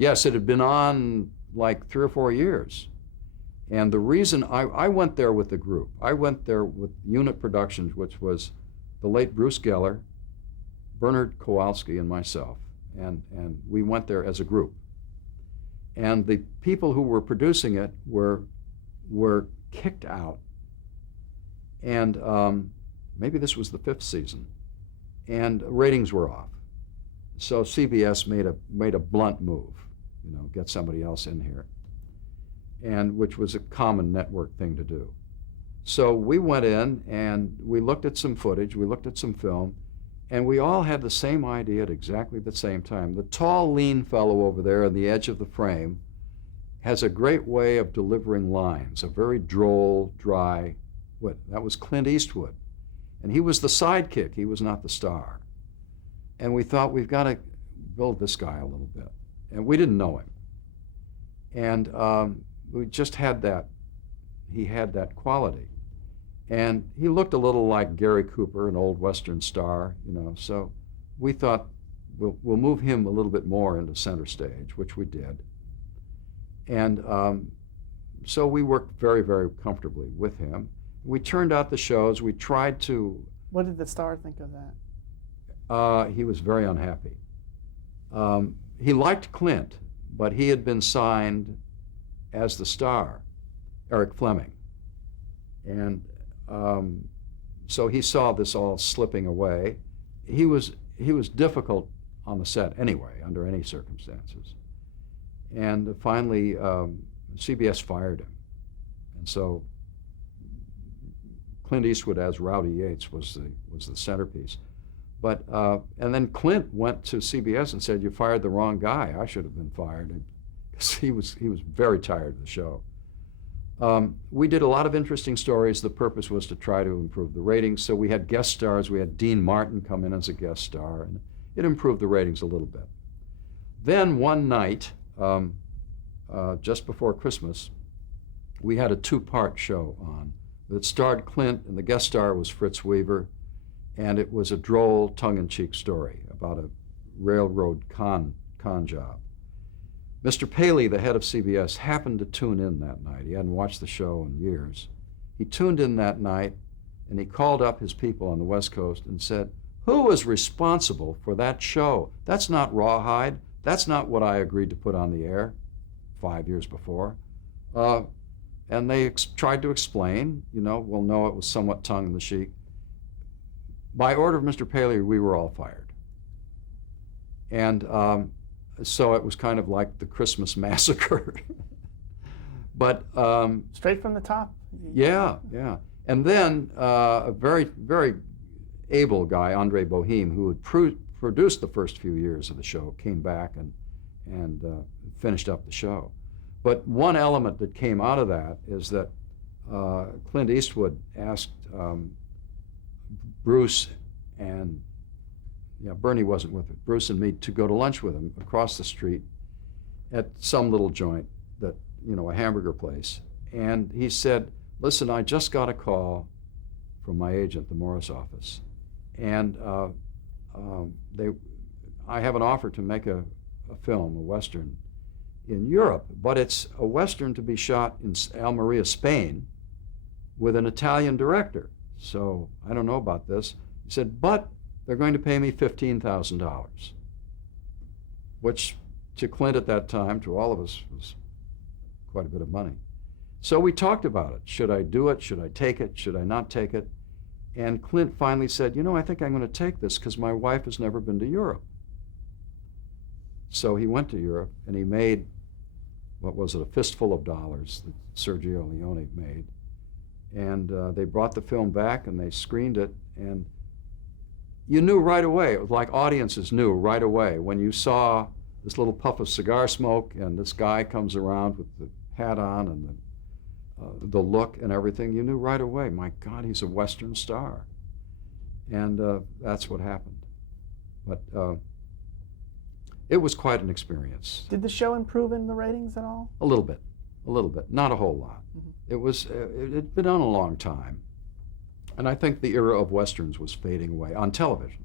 Yes, it had been on like 3 or 4 years. And the reason I went there with the group, I went there with Unit Productions, which was the late Bruce Geller, Bernard Kowalski, and myself. And we went there as a group. And the people who were producing it were kicked out. And maybe this was the 5th season. And ratings were off. So CBS made a blunt move, you know, get somebody else in here, and which was a common network thing to do. So we went in and we looked at some footage, we looked at some film, and we all had the same idea at exactly the same time. The tall, lean fellow over there on the edge of the frame has a great way of delivering lines, a very droll, dry, that was Clint Eastwood. And he was the sidekick, he was not the star. And we thought, we've got to build this guy a little bit. And we didn't know him. And we just had that, he had that quality. And he looked a little like Gary Cooper, an old Western star, you know, so we thought we'll move him a little bit more into center stage, which we did. And so we worked very, very comfortably with him. We turned out the shows, we tried to... What did the star think of that? He was very unhappy. He liked Clint, but he had been signed as the star, Eric Fleming. And so he saw this all slipping away. He was difficult on the set anyway, under any circumstances. And finally, CBS fired him. And so Clint Eastwood as Rowdy Yates was the centerpiece. But, and then Clint went to CBS and said, "You fired the wrong guy. I should have been fired." Because he was very tired of the show. We did a lot of interesting stories. The purpose was to try to improve the ratings. So we had guest stars. We had Dean Martin come in as a guest star, and it improved the ratings a little bit. Then one night, just before Christmas, we had a 2-part show on that starred Clint, and the guest star was Fritz Weaver. And it was a droll, tongue-in-cheek story about a railroad con job. Mr. Paley, the head of CBS, happened to tune in that night. He hadn't watched the show in years. He tuned in that night, and he called up his people on the West Coast and said, "Who was responsible for that show? That's not Rawhide. That's not what I agreed to put on the air 5 years before." And they tried to explain, you know, well, no, it was somewhat tongue-in-cheek. By order of Mr. Paley, we were all fired. And so it was kind of like the Christmas massacre. But straight from the top. Yeah. And then a very, very able guy, Andre Boheme, who had produced the first few years of the show, came back and finished up the show. But one element that came out of that is that Clint Eastwood asked Bruce and, Bernie wasn't with it, Bruce and me to go to lunch with him across the street at some little joint that, a hamburger place. And he said, "Listen, I just got a call from my agent, the Morris office, and I have an offer to make a film, a Western, in Europe, but it's a Western to be shot in Almeria, Spain, with an Italian director. So I don't know about this." He said, "But they're going to pay me $15,000, which to Clint at that time, to all of us, was quite a bit of money. So we talked about it. Should I do it? Should I take it? Should I not take it? And Clint finally said, "I think I'm going to take this because my wife has never been to Europe." So he went to Europe and he made, what was it, A Fistful of Dollars that Sergio Leone made. And they brought the film back and they screened it, and you knew right away, it was like audiences knew right away when you saw this little puff of cigar smoke and this guy comes around with the hat on and the look and everything, you knew right away, my God, he's a Western star. And that's what happened. But it was quite an experience. Did the show improve in the ratings at all? A little bit, not a whole lot. Mm-hmm. It'd been on a long time. And I think the era of Westerns was fading away on television.